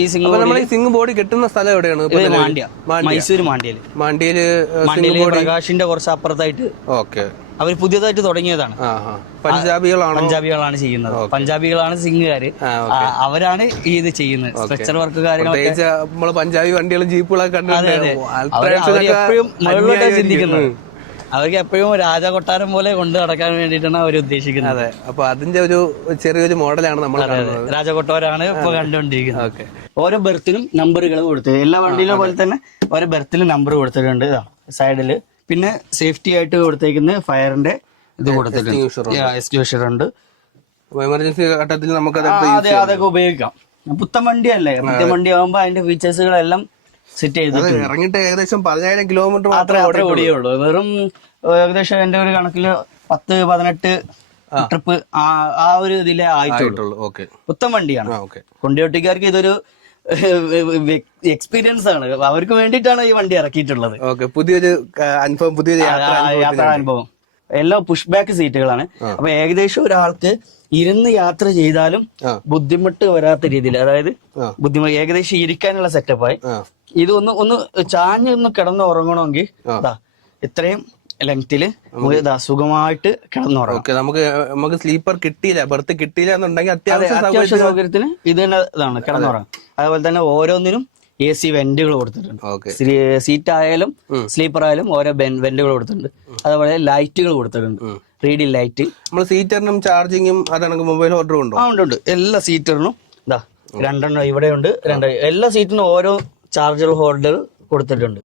ഈ സിംഗ് ബോഡി കിട്ടുന്ന സ്ഥലം എവിടെയാണ്? മൈസൂര് മാണ്ഡ്യയില് പ്രകാശിന്റെ കുറച്ച് അപ്പുറത്തായിട്ട് അവർ പുതിയതായിട്ട് തുടങ്ങിയതാണ്. പഞ്ചാബികളാണ് ചെയ്യുന്നത്. പഞ്ചാബികളാണ് സിംഗുകാര്. അവരാണ് ഇത് ചെയ്യുന്നത്, സ്ട്രക്ചർ വർക്ക് കാര്യങ്ങളൊക്കെ. പഞ്ചാബി വണ്ടികളും ജീപ്പുകളൊക്കെ എപ്പോഴും മുകളിലോട്ടാ ചിന്തിക്കുന്നത്. അവർക്ക് എപ്പോഴും രാജകൊട്ടാരം പോലെ കൊണ്ടു നടക്കാൻ വേണ്ടിയിട്ടാണ് അവർ ഉദ്ദേശിക്കുന്നത്. അതെ, അപ്പൊ അതിന്റെ ഒരു ചെറിയൊരു മോഡലാണ് നമ്മൾ രാജകൊട്ടാരമാണ് ഇപ്പൊ കണ്ടുകൊണ്ടിരിക്കുന്നത്. ഓരോ ബെർത്തിനും നമ്പറുകൾ കൊടുത്തത്, എല്ലാ വണ്ടിയിലെ പോലെ തന്നെ ഓരോ ബെർത്തിലും നമ്പർ കൊടുത്തിട്ടുണ്ട് സൈഡില്. പിന്നെ സേഫ്റ്റി ആയിട്ട് കൊടുത്തേക്കുന്ന ഫയറിന്റെ ഇത് കൊടുത്തിട്ടുണ്ട്, എക്സ്റ്റിങ്ക്വിഷർ ഉണ്ട്. എമർജൻസി ഘട്ടത്തിൽ നമുക്ക് അതൊക്കെ ഉപയോഗിക്കാം. പുത്തൻ വണ്ടിയല്ലേ, പുത്തൻ വണ്ടി ആകുമ്പോ അതിന്റെ ഫീച്ചേഴ്സുകളെല്ലാം സെറ്റ് ചെയ്തിട്ട് ഇറങ്ങിയിട്ട് ഏകദേശം 10,000 കിലോമീറ്റർ മാത്രമേ ഓടിയുള്ളൂ. വെറും ഏകദേശം എന്റെ ഒരു കണക്കില് 10-18 ട്രിപ്പ് ആ ഒരു ഇതിലേ ആയിട്ടുള്ളൂ. പുത്തൻ വണ്ടിയാണ്. കൊണ്ടിയോട്ടിക്കാർക്ക് ഇതൊരു എക്സ്പീരിയൻസ് ആണ്, അവർക്ക് വേണ്ടിയിട്ടാണ് ഈ വണ്ടി ഇറക്കിയിട്ടുള്ളത്. പുതിയൊരു അനുഭവം, പുതിയൊരു യാത്രാനുഭവം. എല്ലാം പുഷ് ബാക്ക് സീറ്റുകളാണ്. അപ്പൊ ഏകദേശം ഒരാൾക്ക് ഇരുന്ന് യാത്ര ചെയ്താലും ബുദ്ധിമുട്ട് വരാത്ത രീതിയിൽ, അതായത് ബുദ്ധിമുട്ട് ഏകദേശം ഇരിക്കാനുള്ള സെറ്റപ്പായി. ഇത് ഒന്ന് ചാഞ്ഞൊന്ന് കിടന്ന് ഉറങ്ങണമെങ്കിൽ ഇത്രയും ലെങ്തില് സുഖമായിട്ട് കിടന്നുറങ്ങാം. നമുക്ക് സ്ലീപ്പർ കിട്ടിയില്ല, ബർത്ത് കിട്ടിയില്ല എന്നുണ്ടെങ്കിൽ അത്യാവശ്യ സൗകര്യത്തിന് ഇത് തന്നെ ഇതാണ് കിടന്നുറങ്ങാം. അതുപോലെ തന്നെ ഓരോന്നിനും AC വെന്റുകൾ കൊടുത്തിട്ടുണ്ട്. സീറ്റ് ആയാലും സ്ലീപ്പർ ആയാലും ഓരോ വെന്റുകൾ കൊടുത്തിട്ടുണ്ട്. അതുപോലെ ലൈറ്റുകൾ കൊടുത്തിട്ടുണ്ട്, റീഡിംഗ് ലൈറ്റ്. നമ്മൾ സീറ്ററിനും ചാർജിങ്ങും അതാണെങ്കിൽ മൊബൈൽ ഓർഡർ ഉണ്ടോ? ഉണ്ട്. എല്ലാ സീറ്ററിനും 2 ഇവിടെ ഉണ്ട്. എല്ലാ സീറ്റിനും ഓരോ ചാർജർ ഹോൾഡർ കൊടുത്തിട്ടുണ്ട്.